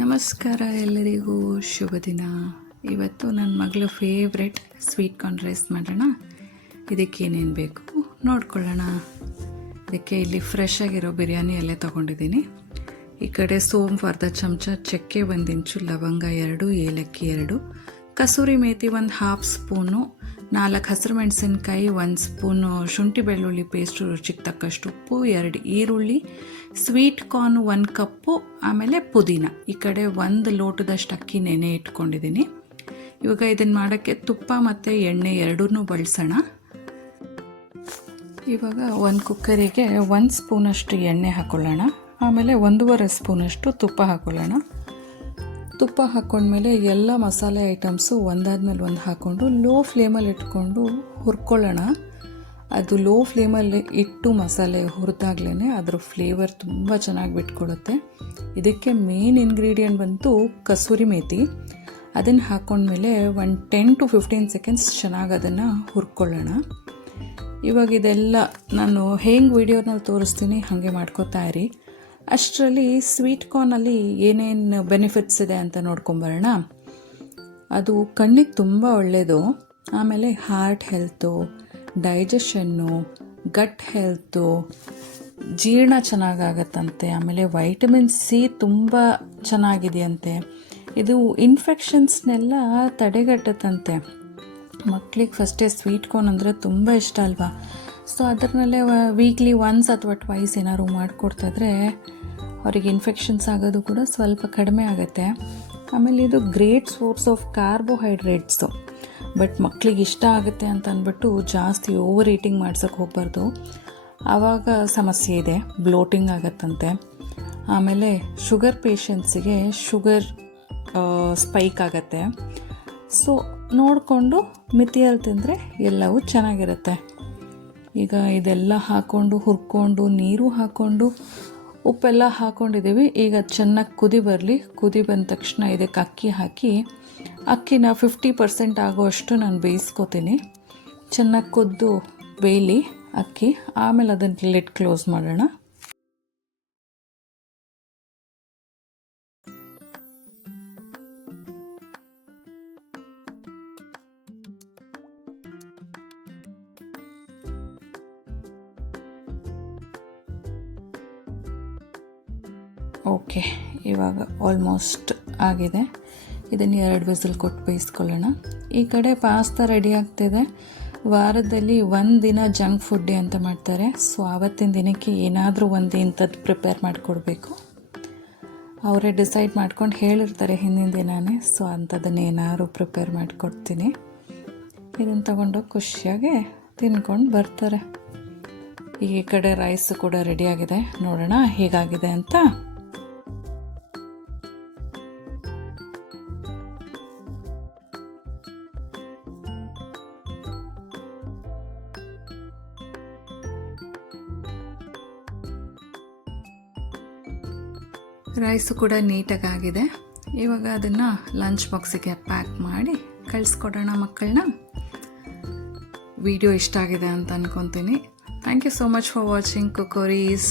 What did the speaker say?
ನಮಸ್ಕಾರ ಎಲ್ಲರಿಗೂ, ಶುಭ ದಿನ. ಇವತ್ತು ನನ್ನ ಮಗಳು ಫೇವ್ರೆಟ್ ಸ್ವೀಟ್ ಕಾರ್ನ್ ರೈಸ್ ಮಾಡೋಣ. ಇದಕ್ಕೆ ಏನೇನು ಬೇಕು ನೋಡ್ಕೊಳ್ಳೋಣ. ಇದಕ್ಕೆ ಇಲ್ಲಿ ಫ್ರೆಶ್ ಆಗಿರೋ ಬಿರಿಯಾನಿ ಎಲೆ ತೊಗೊಂಡಿದ್ದೀನಿ. ಈ ಕಡೆ ಸೋಂಪು ಅರ್ಧ ಚಮಚ, ಚಕ್ಕೆ 1 ಇಂಚು, ಲವಂಗ 2, ಏಲಕ್ಕಿ 2, ಕಸೂರಿ ಮೇಥಿ 1 ಹಾಫ್ ಸ್ಪೂನು, 4 ಹಸಿರು ಮೆಣಸಿನ್ಕಾಯಿ, 1 ಸ್ಪೂನು ಶುಂಠಿ ಬೆಳ್ಳುಳ್ಳಿ ಪೇಸ್ಟು, ರುಚಿಗೆ ತಕ್ಕಷ್ಟು ಉಪ್ಪು, 2 ಈರುಳ್ಳಿ, ಸ್ವೀಟ್ ಕಾರ್ನ್ 1 ಕಪ್ಪು, ಆಮೇಲೆ ಪುದೀನ. ಈ ಕಡೆ 1 ಲೋಟದಷ್ಟು ಅಕ್ಕಿ ನೆನೆ ಇಟ್ಕೊಂಡಿದ್ದೀನಿ. ಇವಾಗ ಇದನ್ನು ಮಾಡೋಕ್ಕೆ ತುಪ್ಪ ಮತ್ತು ಎಣ್ಣೆ ಎರಡೂ ಬಳಸೋಣ. ಇವಾಗ 1 ಕುಕ್ಕರಿಗೆ 1 ಸ್ಪೂನಷ್ಟು ಎಣ್ಣೆ ಹಾಕ್ಕೊಳ್ಳೋಣ. ಆಮೇಲೆ 1.5 ಸ್ಪೂನಷ್ಟು ತುಪ್ಪ ಹಾಕ್ಕೊಳ್ಳೋಣ. ತುಪ್ಪ ಹಾಕ್ಕೊಂಡ್ಮೇಲೆ ಎಲ್ಲ ಮಸಾಲೆ ಐಟಮ್ಸು ಒಂದಾದ್ಮೇಲೆ ಒಂದು ಹಾಕ್ಕೊಂಡು ಲೋ ಫ್ಲೇಮಲ್ಲಿ ಇಟ್ಕೊಂಡು ಹುರ್ಕೊಳ್ಳೋಣ. ಅದು ಲೋ ಫ್ಲೇಮಲ್ಲಿ ಇಟ್ಟು ಮಸಾಲೆ ಹುರಿದಾಗ್ಲೇ ಅದ್ರ ಫ್ಲೇವರ್ ತುಂಬ ಚೆನ್ನಾಗಿ ಬಿಟ್ಕೊಡುತ್ತೆ. ಇದಕ್ಕೆ ಮೇನ್ ಇಂಗ್ರೀಡಿಯೆಂಟ್ ಬಂತು ಕಸೂರಿ ಮೇಥಿ. ಅದನ್ನು ಹಾಕ್ಕೊಂಡ್ಮೇಲೆ 10 to 15 ಸೆಕೆಂಡ್ಸ್ ಚೆನ್ನಾಗಿ ಅದನ್ನು ಹುರ್ಕೊಳ್ಳೋಣ. ಇವಾಗ ಇದೆಲ್ಲ ನಾನು ಹೇಗೆ ವಿಡಿಯೋನಲ್ಲಿ ತೋರಿಸ್ತೀನಿ ಹಾಗೆ ಮಾಡ್ಕೋತಾ ಇರಿ. ಅಷ್ಟರಲ್ಲಿ ಸ್ವೀಟ್ ಕಾರ್ನಲ್ಲಿ ಏನೇನು ಬೆನಿಫಿಟ್ಸ್ ಇದೆ ಅಂತ ನೋಡ್ಕೊಂಬರೋಣ. ಅದು ಕಣ್ಣಿಗೆ ತುಂಬ ಒಳ್ಳೆಯದು. ಆಮೇಲೆ ಹಾರ್ಟ್ ಹೆಲ್ತು, ಡೈಜೆಷನ್ನು, ಗಟ್ ಹೆಲ್ತು, ಜೀರ್ಣ ಚೆನ್ನಾಗಾಗತ್ತಂತೆ. ಆಮೇಲೆ ವೈಟಮಿನ್ ಸಿ ತುಂಬ ಚೆನ್ನಾಗಿದೆಯಂತೆ. ಇದು ಇನ್ಫೆಕ್ಷನ್ಸ್ನೆಲ್ಲ ತಡೆಗಟ್ಟುತ್ತಂತೆ. ಮಕ್ಕಳಿಗೆ ಫಸ್ಟೇ ಸ್ವೀಟ್ ಕಾರ್ನ್ ಅಂದರೆ ತುಂಬ ಇಷ್ಟ ಅಲ್ವಾ. ಸೊ ಅದರಲ್ಲೇ ವೀಕ್ಲಿ ಒನ್ಸ್ ಅಥವಾ ಟ್ವೈಸ್ ಏನಾದ್ರು ಮಾಡಿಕೊಡ್ತಾಯಿದ್ರೆ ಅವರಿಗೆ ಇನ್ಫೆಕ್ಷನ್ಸ್ ಆಗೋದು ಕೂಡ ಸ್ವಲ್ಪ ಕಡಿಮೆ ಆಗುತ್ತೆ. ಆಮೇಲೆ ಇದು great source of carbohydrates. But ಮಕ್ಕಳಿಗೆ ಇಷ್ಟ ಆಗುತ್ತೆ ಅಂತ ಅಂದ್ಬಿಟ್ಟು ಜಾಸ್ತಿ ಓವರ್ ಈಟಿಂಗ್ ಮಾಡ್ಸೋಕ್ಕೆ ಹೋಗಬಾರ್ದು. ಆವಾಗ ಸಮಸ್ಯೆ ಇದೆ, ಬ್ಲೋಟಿಂಗ್ ಆಗುತ್ತಂತೆ. ಆಮೇಲೆ ಶುಗರ್ ಪೇಷಂಟ್ಸಿಗೆ ಶುಗರ್ ಸ್ಪೈಕ್ ಆಗುತ್ತೆ. ಸೊ ನೋಡಿಕೊಂಡು ಮಿತಿಯಲ್ಲಿ ತಿಂದರೆ ಎಲ್ಲವೂ ಚೆನ್ನಾಗಿರುತ್ತೆ. ಈಗ ಇದೆಲ್ಲ ಹಾಕ್ಕೊಂಡು ಹುರ್ಕೊಂಡು ನೀರು ಹಾಕ್ಕೊಂಡು ಉಪ್ಪೆಲ್ಲ ಹಾಕ್ಕೊಂಡಿದ್ದೀವಿ. ಈಗ ಚೆನ್ನಾಗಿ ಕುದಿ ಬರಲಿ. ಕುದಿ ಬಂದ ತಕ್ಷಣ ಇದಕ್ಕೆ ಅಕ್ಕಿ ಹಾಕಿ ಅಕ್ಕಿನ 50% ಆಗೋಷ್ಟು ನಾನು ಬೇಯಿಸ್ಕೊತೀನಿ. ಚೆನ್ನಾಗಿ ಕುದ್ದು ಬೇಯಲಿ ಅಕ್ಕಿ. ಆಮೇಲೆ ಅದನ್ನು ಲಿಡ್ ಕ್ಲೋಸ್ ಮಾಡೋಣ. ಓಕೆ, ಇವಾಗ ಆಲ್ಮೋಸ್ಟ್ ಆಗಿದೆ. ಇದನ್ನು 2 ವಿಸಿಲ್ ಕೊಟ್ಟು ಬೇಯಿಸ್ಕೊಳ್ಳೋಣ. ಈ ಕಡೆ ಪಾಸ್ತಾ ರೆಡಿ ಆಗ್ತಿದೆ. ವಾರದಲ್ಲಿ 1 ದಿನ ಜಂಕ್ ಫುಡ್ ಅಂತ ಮಾಡ್ತಾರೆ. ಸೊ ಆವತ್ತಿನ ದಿನಕ್ಕೆ ಏನಾದರೂ ಒಂದು ಇಂಥದ್ದು ಪ್ರಿಪೇರ್ ಮಾಡಿಕೊಡ್ಬೇಕು. ಅವರೇ ಡಿಸೈಡ್ ಮಾಡ್ಕೊಂಡು ಹೇಳಿರ್ತಾರೆ ಹಿಂದಿನ ದಿನವೇ. ಸೊ ಅಂಥದ್ದನ್ನು ಏನಾದ್ರು ಪ್ರಿಪೇರ್ ಮಾಡಿಕೊಡ್ತೀನಿ. ಇದನ್ನು ತಗೊಂಡೋಗಿ ಖುಷಿಯಾಗಿ ತಿನ್ಕೊಂಡು ಬರ್ತಾರೆ. ಈ ಕಡೆ ರೈಸ್ ಕೂಡ ರೆಡಿಯಾಗಿದೆ. ನೋಡೋಣ ಹೇಗಾಗಿದೆ ಅಂತ. ರೈಸು ಕೂಡ ನೀಟಾಗಿದೆ. ಇವಾಗ ಅದನ್ನು ಲಂಚ್ ಬಾಕ್ಸಿಗೆ ಪ್ಯಾಕ್ ಮಾಡಿ ಕಳಿಸ್ಕೊಡೋಣ ಮಕ್ಕಳನ್ನ. ವಿಡಿಯೋ ಇಷ್ಟ ಆಗಿದೆ ಅಂತ ಅಂದ್ಕೊತೀನಿ. Thank you so much for watching ಕುಕೋರೀಸ್.